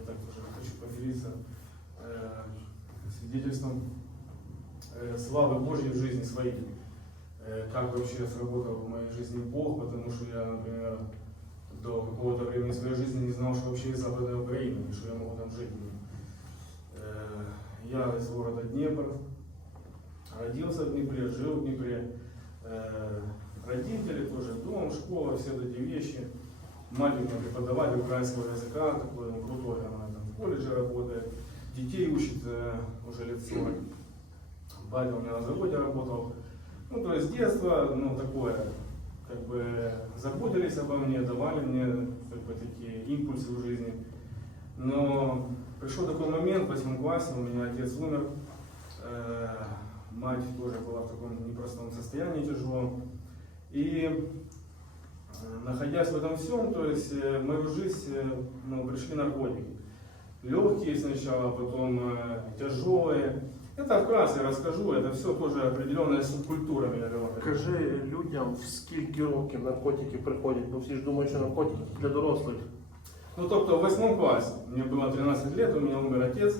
я так тоже хочу поделиться э, свидетельством э, славы Божьей в жизни своей. Э, как вообще сработал в моей жизни Бог, потому что я, например, до какого-то времени своей жизни не знал, что вообще есть западная Украина, что я могу там жить. Э, я из города Днепр, родился в Днепре, жил в Днепре, э, родители тоже, дом, школа, все эти вещи – меня преподаватель украинского языка, такой ну, крутой, она там в колледже работает. Детей учит э, уже лет 40. Батя у меня на заводе работал. Ну, то есть с детства, ну, такое, как бы заботились обо мне, давали мне как бы такие импульсы в жизни. Но пришел такой момент, в восьмом классе, у меня отец умер, э, мать тоже была в таком непростом состоянии тяжелом. И находясь в этом всем, то есть э, в мою жизнь э, ну, пришли наркотики. Легкие сначала, потом э, тяжелые. Это вкратце расскажу, это все тоже определенная субкультура меня вела. Кажи людям, в скільки років наркотики приходять, бо всі ж думають, що наркотики для дорослих. Ну, тобто в восьмом классе, мне было 13 лет, у меня умер отец.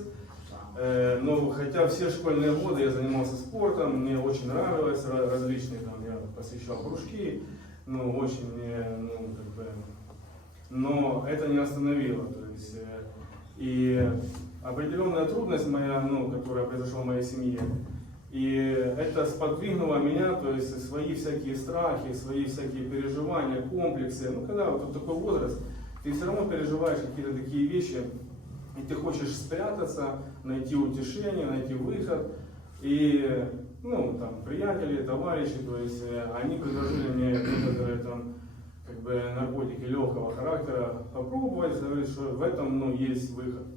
Э, Но хотя все школьные годы я занимался спортом, мне очень нравилось ра- различные, там, я посещал кружки, ну, очень мне, ну, как бы, но это не остановило, то есть, э, и определенная трудность моя, ну, которая произошла в моей семье, и это сподвигнуло меня, то есть свои всякие страхи, свои всякие переживания, комплексы, ну, когда вот такой возраст, ты все равно переживаешь какие-то такие вещи, и ты хочешь спрятаться, найти утешение, найти выход. И, ну, там, приятели, товарищи, то есть, э, они предложили мне некоторые там, как бы, наркотики легкого характера попробовать, говорит, что в этом, ну, есть выход.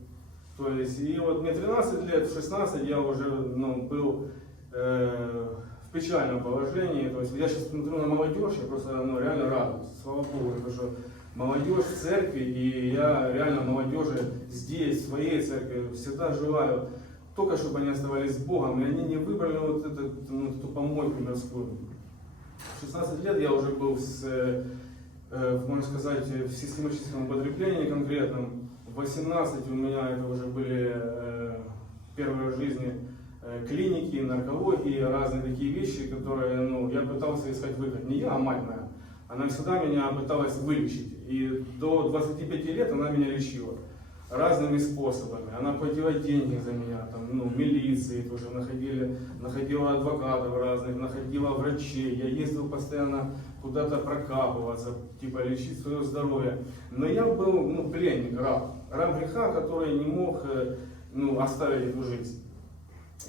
То есть, и вот мне 13 лет, в 16 я уже, ну, был э, в печальном положении. То есть, я сейчас смотрю на молодежь, я просто, ну, реально радуюсь. Слава Богу, потому что молодежь в церкви, и я реально молодежи здесь, в своей церкви, всегда желаю только, чтобы они оставались с Богом, и они не выбрали вот эту, ну, эту помойку мирскую. В 16 лет я уже был, с, э, э, можно сказать, в систематическом употреблении конкретном. В 18 у меня это уже были э, первые в жизни клиники, наркологии, разные такие вещи, которые ну, я пытался искать выход. Не я, а мать моя. Она всегда меня пыталась вылечить. И до 25 лет она меня лечила разными способами. Она платила деньги за меня, там, ну, милиции тоже находили, находила адвокатов разных, находила врачей. Я ездил постоянно куда-то прокапываться, типа лечить свое здоровье. Но я был ну, пленник, раб. Раб греха, который не мог э, ну, оставить эту жизнь.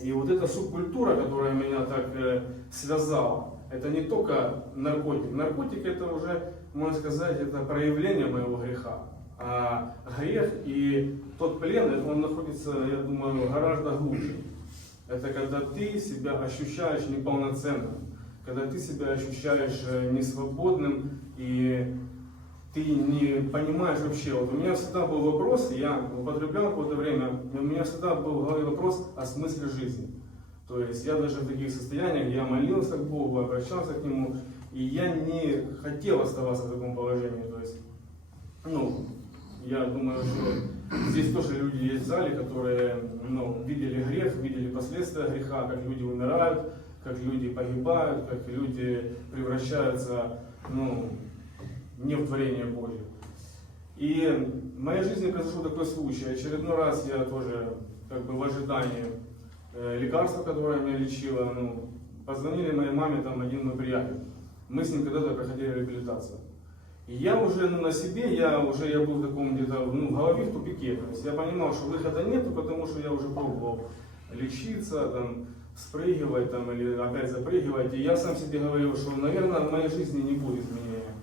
И вот эта субкультура, которая меня так э, связала, это не только наркотик. Наркотик это уже, можно сказать, это проявление моего греха. А грех и тот плен, он находится, я думаю, гораздо глубже. Это когда ты себя ощущаешь неполноценным, когда ты себя ощущаешь э, несвободным и ты не понимаешь вообще. Вот у меня всегда был вопрос, я употреблял какое-то время, у меня всегда был в вопрос о смысле жизни. То есть я даже в таких состояниях, я молился к Богу, обращался к Нему, и я не хотел оставаться в таком положении. То есть, ну, я думаю, что здесь тоже люди есть в зале, которые ну, видели грех, видели последствия греха, как люди умирают, как люди погибают, как люди превращаются ну, не в творение Божье. И в моей жизни произошел такой случай. Очередной раз я тоже как бы в ожидании э, лекарства, которое меня лечило, ну, позвонили моей маме, там один мой приятель. Мы с ним когда-то проходили реабилитацию. И я уже ну, на себе, я уже я был в таком где-то ну, в голове в тупике. То есть я понимал, что выхода нету, потому что я уже пробовал лечиться, там, спрыгивать там, или опять запрыгивать. И я сам себе говорил, что, наверное, в моей жизни не будет изменения.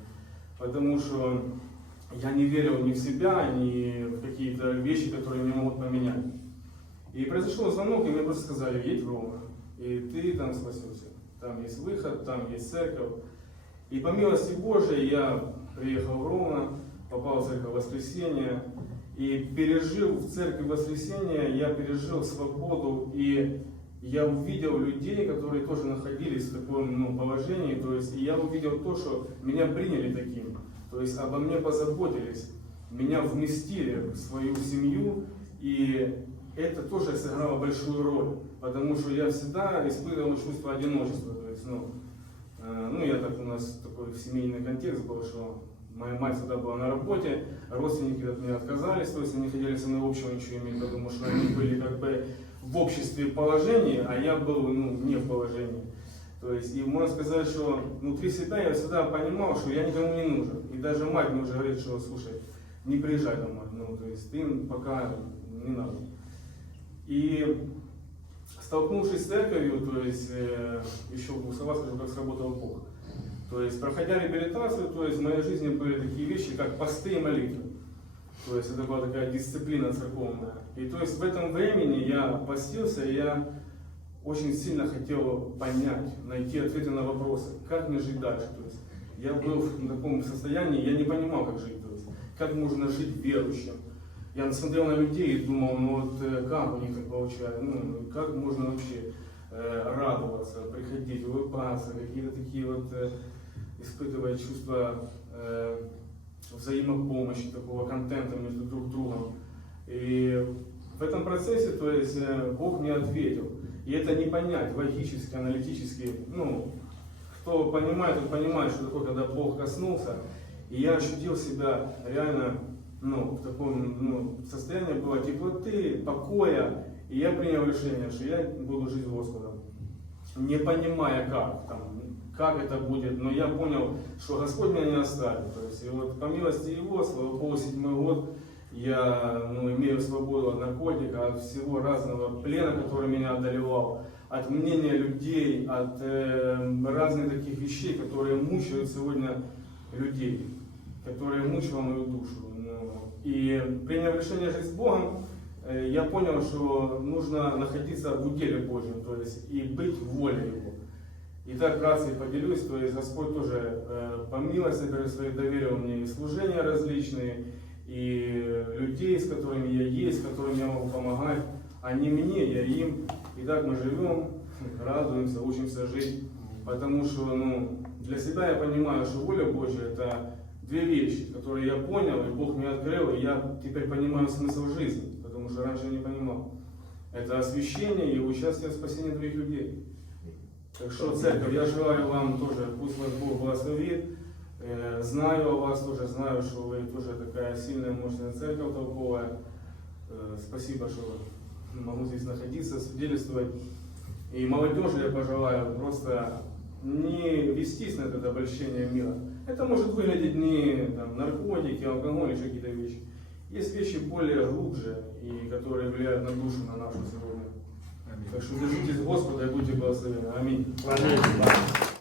Потому что я не верил ни в себя, ни в какие-то вещи, которые меня могут поменять. И произошел звонок, и мне просто сказали, едь в Ровно, и ты там спасешься. Там есть выход, там есть церковь. И по милости Божией я приехал в Ровно, попал в церковь воскресенья, и пережил в церкви воскресенья, я пережил свободу, и я увидел людей, которые тоже находились в таком ну, положении, то есть я увидел то, что меня приняли таким, то есть обо мне позаботились, меня вместили в свою семью, и это тоже сыграло большую роль, потому что я всегда испытывал чувство одиночества. То есть, ну, ну, я так у нас такой семейный контекст был, что моя мать всегда была на работе, родственники от меня отказались, то есть они хотели со мной общего ничего иметь, потому что они были как бы в обществе положении, а я был ну, не в положении. То есть, и можно сказать, что внутри себя я всегда понимал, что я никому не нужен. И даже мать мне уже говорит, что слушай, не приезжай домой, ну, то есть ты пока не надо. И столкнувшись с церковью, то есть э, еще в слова как сработал Бог. То есть, проходя реабилитацию, то есть в моей жизни были такие вещи, как посты и молитвы. То есть это была такая дисциплина церковная. И то есть в этом времени я постился, и я очень сильно хотел понять, найти ответы на вопросы, как мне жить дальше. То есть я был в таком состоянии, я не понимал, как жить, то есть как можно жить верующим. Я смотрел на людей и думал, ну вот э, как у них так получается, ну как можно вообще э, радоваться, приходить, улыбаться, какие-то такие вот э, испытывать чувство э, взаимопомощи, такого контента между друг другом. И в этом процессе, то есть, э, Бог мне ответил. И это не понять логически, аналитически. Ну, кто понимает, тот понимает, что такое, когда Бог коснулся. И я ощутил себя реально ну, в таком ну, состоянии было теплоты, покоя. И я принял решение, что я буду жить с Господом. Не понимая как, там, как это будет, но я понял, что Господь меня не оставит. То есть, и вот по милости Его, слава Богу, седьмой год, я ну, имею свободу от наркотика, от всего разного плена, который меня одолевал, от мнения людей, от э, разных таких вещей, которые мучают сегодня людей, которые мучают мою душу. И приняв решение жить с Богом, э, я понял, что нужно находиться в уделе Божьем, то есть и быть в воле Его. И так вкратце поделюсь, то есть Господь тоже э, по милости своей доверил мне и служения различные, и людей, с которыми я есть, с которыми я могу помогать, а не мне, я им. И так мы живем, радуемся, учимся жить, потому что ну, для себя я понимаю, что воля Божья это две вещи, которые я понял, и Бог мне открыл, и я теперь понимаю смысл жизни, потому что раньше не понимал. Это освящение и участие в спасении других людей. Так что, церковь, я желаю вам тоже, пусть вас Бог благословит. Э, Знаю о вас тоже, знаю, что вы тоже такая сильная, мощная церковь толковая. Э, Спасибо, что могу здесь находиться, свидетельствовать. И молодежи я пожелаю просто не вестись на это обольщение мира. Это может выглядеть не там, наркотики, алкоголь или какие-то вещи. Есть вещи более глубже, и которые влияют на душу, на нашу сегодня. Так что держитесь Господа и будьте благословены. Аминь. Аминь.